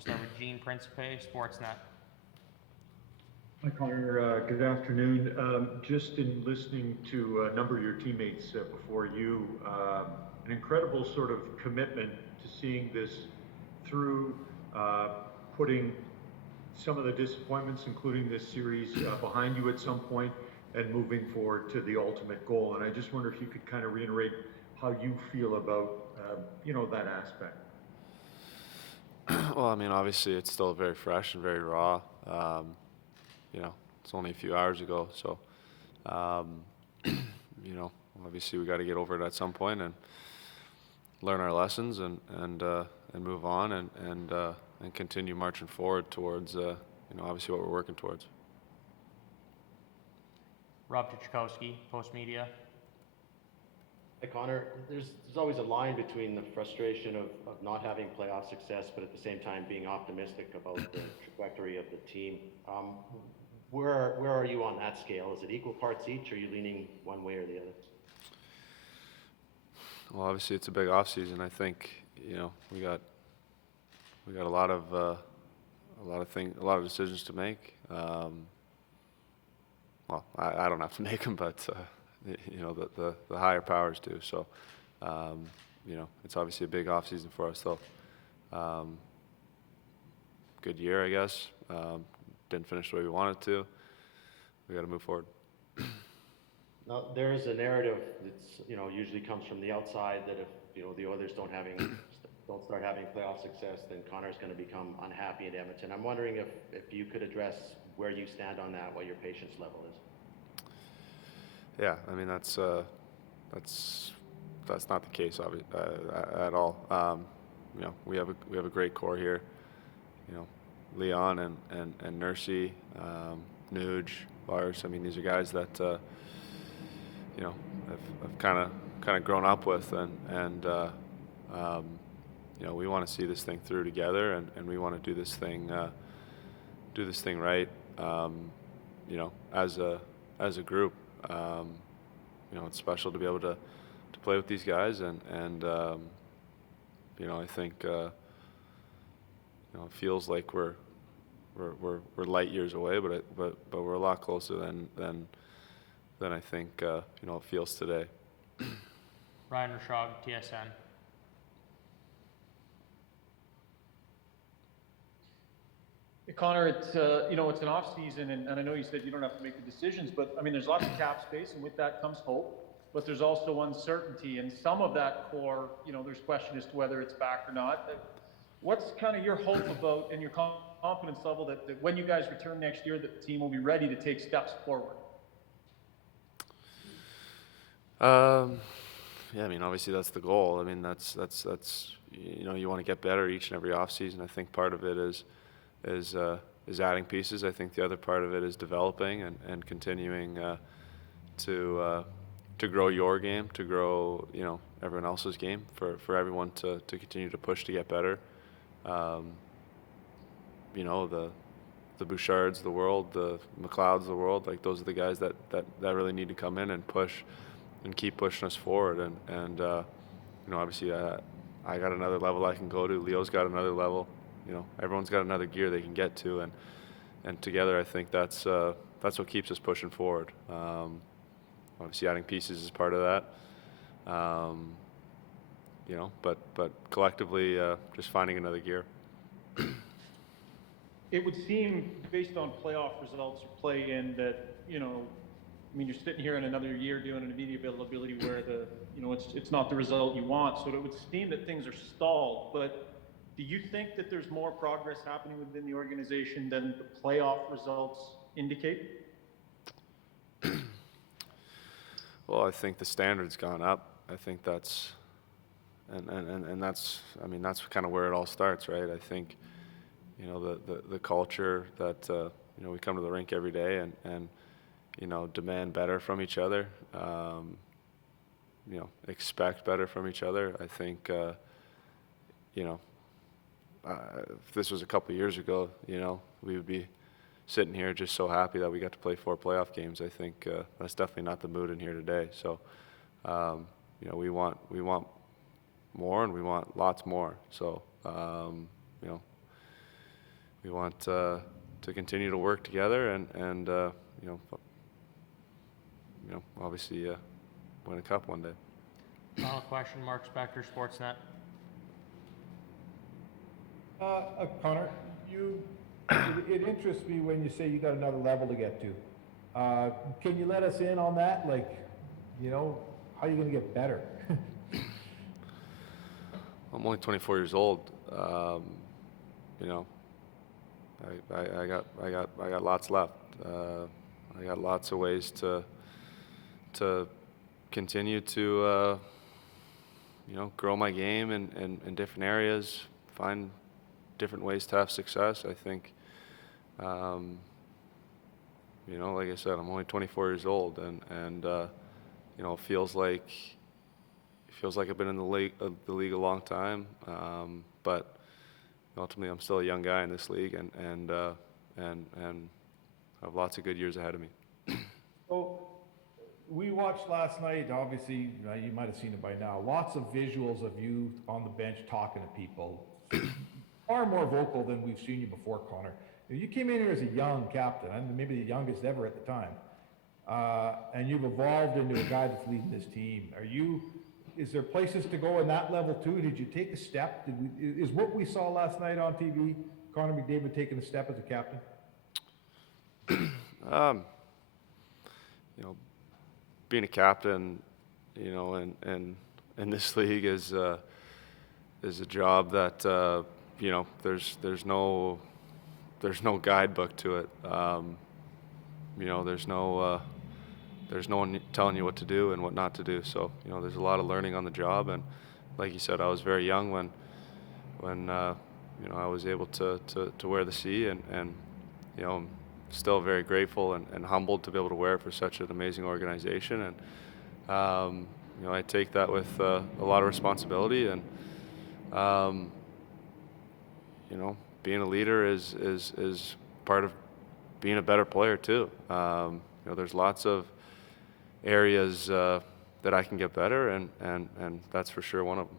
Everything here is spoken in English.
We'll start with Gene Principe, Sportsnet. Hi, Connor. Good afternoon. Just in listening to a number of your teammates before you, an incredible sort of commitment to seeing this through, putting some of the disappointments, including this series, behind you at some point and moving forward to the ultimate goal. And I just wonder if you could kind of reiterate how you feel about, that aspect. Well, I mean, obviously it's still very fresh and very raw. It's only a few hours ago, so obviously we got to get over it at some point and learn our lessons and move on and continue marching forward towards obviously what we're working towards. Rob Tuchkowski, Post Media. Hey Connor, there's always a line between the frustration of not having playoff success, but at the same time being optimistic about the trajectory of the team. Where are you on that scale? Is it equal parts each, or are you leaning one way or the other? Well, obviously it's a big off season. I think we got a lot of decisions to make. Well, I don't have to make them, but the higher powers do. So it's obviously a big off season for us, though. Good year, I guess. Didn't finish the way we wanted to. We got to move forward. Now, there is a narrative that's usually comes from the outside that if the Oilers don't start having playoff success, then Connor's going to become unhappy in Edmonton. I'm wondering if you could address where you stand on that, what your patience level is. Yeah, I mean that's not the case at all. We have a great core here. Leon and Nursey, Nuge, Lars. I mean, these are guys that I've kind of grown up with, and we want to see this thing through together, and we want to do this thing right. As a group, it's special to be able to play with these guys, and I think it feels like we're light years away, but we're a lot closer than I think it feels today. Ryan Rishaug, TSN. Hey, Connor, it's an off season, and I know you said you don't have to make the decisions, but I mean, there's lots of cap space, and with that comes hope. But there's also uncertainty, and some of that core, there's question as to whether it's back or not. What's kind of your hope about and your confidence level that when you guys return next year, that the team will be ready to take steps forward? Yeah, I mean, obviously that's the goal. I mean, that's you want to get better each and every off season. I think part of it is adding pieces. I think the other part of it is developing and continuing to grow your game, to grow everyone else's game, for everyone to continue to push to get better. The Bouchards of the world, the McLeods of the world, like those are the guys that really need to come in and push and keep pushing us forward. And obviously I got another level I can go to. Leo's got another level. Everyone's got another gear they can get to, and together I think that's what keeps us pushing forward. Obviously adding pieces is part of that. But collectively just finding another gear. It would seem, based on playoff results or play-in, that you're sitting here in another year doing an immediate availability where it's not the result you want. So it would seem that things are stalled. But do you think that there's more progress happening within the organization than the playoff results indicate? Well, I think the standard's gone up. I think that's, and that's kind of where it all starts, right? I think, the culture that, we come to the rink every day and demand better from each other, expect better from each other. I think, if this was a couple of years ago, we would be sitting here just so happy that we got to play 4 playoff games. I think that's definitely not the mood in here today. So, we want more, and we want lots more. So, we want to continue to work together and obviously win a cup one day. Final question, Mark Spector, Sportsnet. Connor, it interests me when you say you got another level to get to. Can you let us in on that? Like, how are you going to get better? I'm only 24 years old. I got lots left. I got lots of ways to continue to grow my game in different areas, find different ways to have success. I think, like I said, I'm only 24 years old, and it feels like I've been in the league a long time. But ultimately, I'm still a young guy in this league, and I have lots of good years ahead of me. So, we watched last night, obviously, you might have seen it by now, lots of visuals of you on the bench talking to people. Far more vocal than we've seen you before, Connor. You came in here as a young captain, and maybe the youngest ever at the time, and you've evolved into a guy that's leading this team. Is there places to go in that level too? Did you take a step? Is what we saw last night on TV, Connor McDavid taking a step as a captain? Being a captain, in this league is a job that there's no guidebook to it. There's no one telling you what to do and what not to do. So there's a lot of learning on the job. And like you said, I was very young when I was able to wear the C, and I'm still very grateful and humbled to be able to wear it for such an amazing organization. And I take that with a lot of responsibility. And being a leader is part of being a better player too. There's lots of areas that I can get better, and that's for sure one of them.